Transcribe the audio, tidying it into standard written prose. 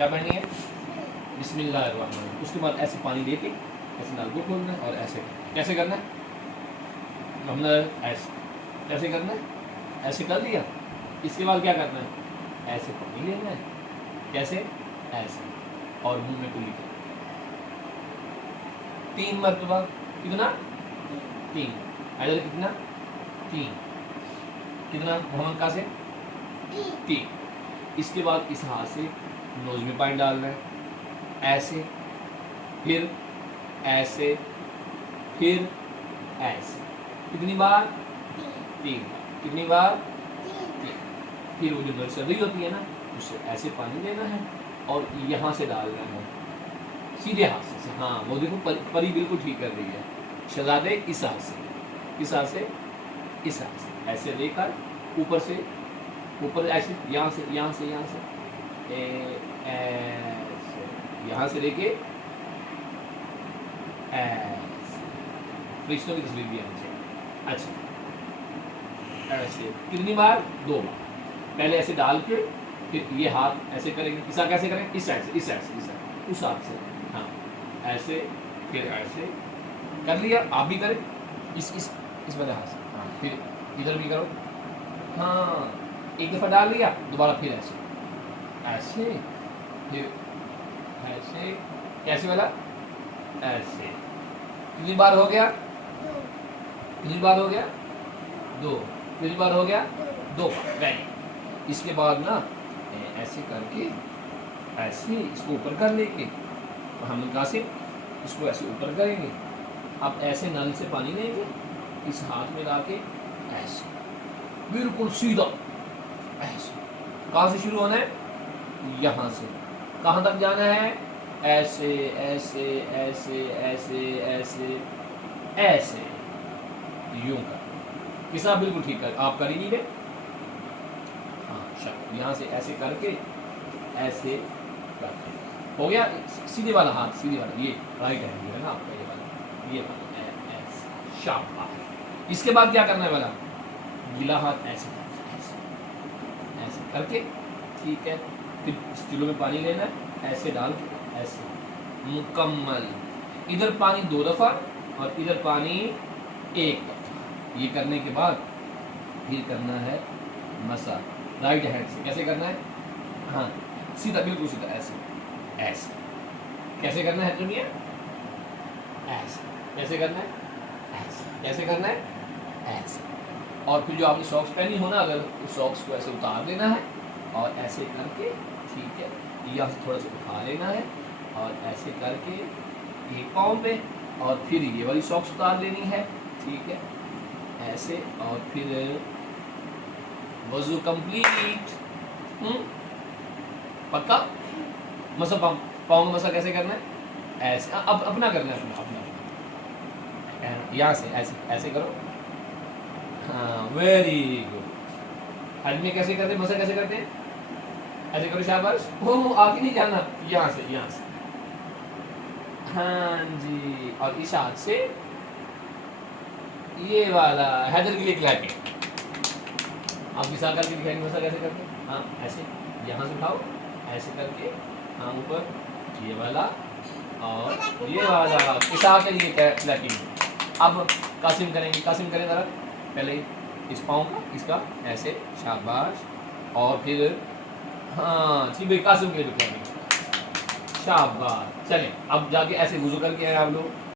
क्या पढ़नी है? बिस्मिल्लाहिर्रहमानिर्रहीम। उसके बाद ऐसे पानी लेके ऐसे नल को खोलना है और ऐसे कैसे करना है? हमने ऐसे कैसे करना है? ऐसे कर लिया। इसके बाद क्या करना है? ऐसे पानी लेना है। कैसे? ऐसे। और मुंह में कुल्ली करना 3 मरतबा। कितना? 3। इधर कितना? 3। कितना मोहम्मद का से? 3। इसके बाद इस हाथ से नोज में पानी डालना है, ऐसे, फिर ऐसे, फिर ऐसे। कितनी बार? 3 बार। कितनी बार? 3। फिर वो जो नोज चल रही होती है ना, उससे ऐसे पानी लेना है और यहाँ से डालना है सीधे हाथ से। हाँ वो देखो परी बिल्कुल ठीक कर रही है। शहजादे इस हाथ से, इस हाथ से, इस हाथ से ऐसे लेकर ऊपर से, ऊपर ऐसे, यहाँ से, यहाँ से, यहाँ से, ऐसे, यहाँ से लेके ऐसे। फरिश्तों की तस्वीर भी आनी चाहिए। अच्छा, ऐसे कितनी बार? 2 बार। पहले ऐसे डाल के फिर ये हाथ ऐसे करेंगे। किसा कैसे करें? इस साइड से, इस साइड से, इस साइड, उस हाथ से। हाँ ऐसे, फिर ऐसे कर लिया। आप भी करें इस वाले हाथ से। हाँ फिर इधर भी करो। हाँ एक दफ़ा डाल लिया, दोबारा फिर ऐसे, ऐसे, फिर ऐसे। कैसे वाला? ऐसे। कितनी बार हो गया? कितनी बार हो गया? 2। कितनी बार हो गया? 2 बार। वेरी। इसके बाद ना ऐसे करके ऐसे इसको ऊपर कर लेंगे। हम कासिम इसको ऐसे ऊपर करेंगे। अब ऐसे नल से पानी लेंगे, इस हाथ में लाके ऐसे बिल्कुल सीधा ऐसे। कहाँ से शुरू होना है? यहाँ से। कहाँ तक जाना है? ऐसे ऐसे ऐसे ऐसे ऐसे ऐसे, यूं कर। किसा बिल्कुल ठीक कर, आप कर ही नहीं रहे। हाँ शक, यहाँ से ऐसे करके ऐसे करके हो गया। सीधे वाला हाथ, सीधे वाला, ये राइट हैंड है ना आपका, ये वाला ऐसे। शाबाश। इसके बाद क्या करना है वाला? गीला हाथ ऐसे ऐसे ऐसे करके, ठीक है। फिर चूल्हे में पानी लेना है, ऐसे डाल के ऐसे मुकम्मल। इधर पानी 2 दफ़ा और इधर पानी 1 दफ़ा। ये करने के बाद फिर करना है मसा राइट हैंड से। कैसे करना है? हाँ सीधा, बिल्कुल सीधा, ऐसे ऐसे। कैसे करना है दुनिया? ऐसे। कैसे करना है? ऐसे। कैसे करना है? ऐसे। और फिर जो आपने सॉक्स पहनी हो ना, अगर उस सॉक्स को ऐसे उतार लेना है और ऐसे करके, ठीक है, यहाँ से थोड़ा सा उठा लेना है और ऐसे करके एक पाँव पे, और फिर ये वाली सॉक्स उतार लेनी है, ठीक है, ऐसे। और फिर वज़ू कंप्लीट। पक्का? मसा पाँव का मसा कैसे करना है? ऐसे। अब अपना करना है, अपना यहाँ से ऐसे ऐसे करो। हाँ वेरी गुड। हज में कैसे करते? मसा कैसे करते हैं? ऐसे करो, शाबाश। ओह आगे नहीं जाना, यहाँ से, यहाँ से। हाँ जी, और इस हाथ से ये वाला हैदर के लिए खिलाएंगे। आप मिसाल करके दिखाएंगे मसा कैसे करते हैं। हाँ ऐसे, यहाँ से उठाओ, ऐसे करके, हाँ ऊपर, ये वाला और ये वाला। किसा के लिए खिलाएंगे। अब कासिम करेंगे। कासिम करें ज़रा, पहले इस पाँव का, इसका ऐसे, शाबाश। और फिर हाँ ठीक है, कासिम के लिए खिलाएंगे, शाबाश। चलें अब जाके ऐसे वुज़ू करके आए आप लोग।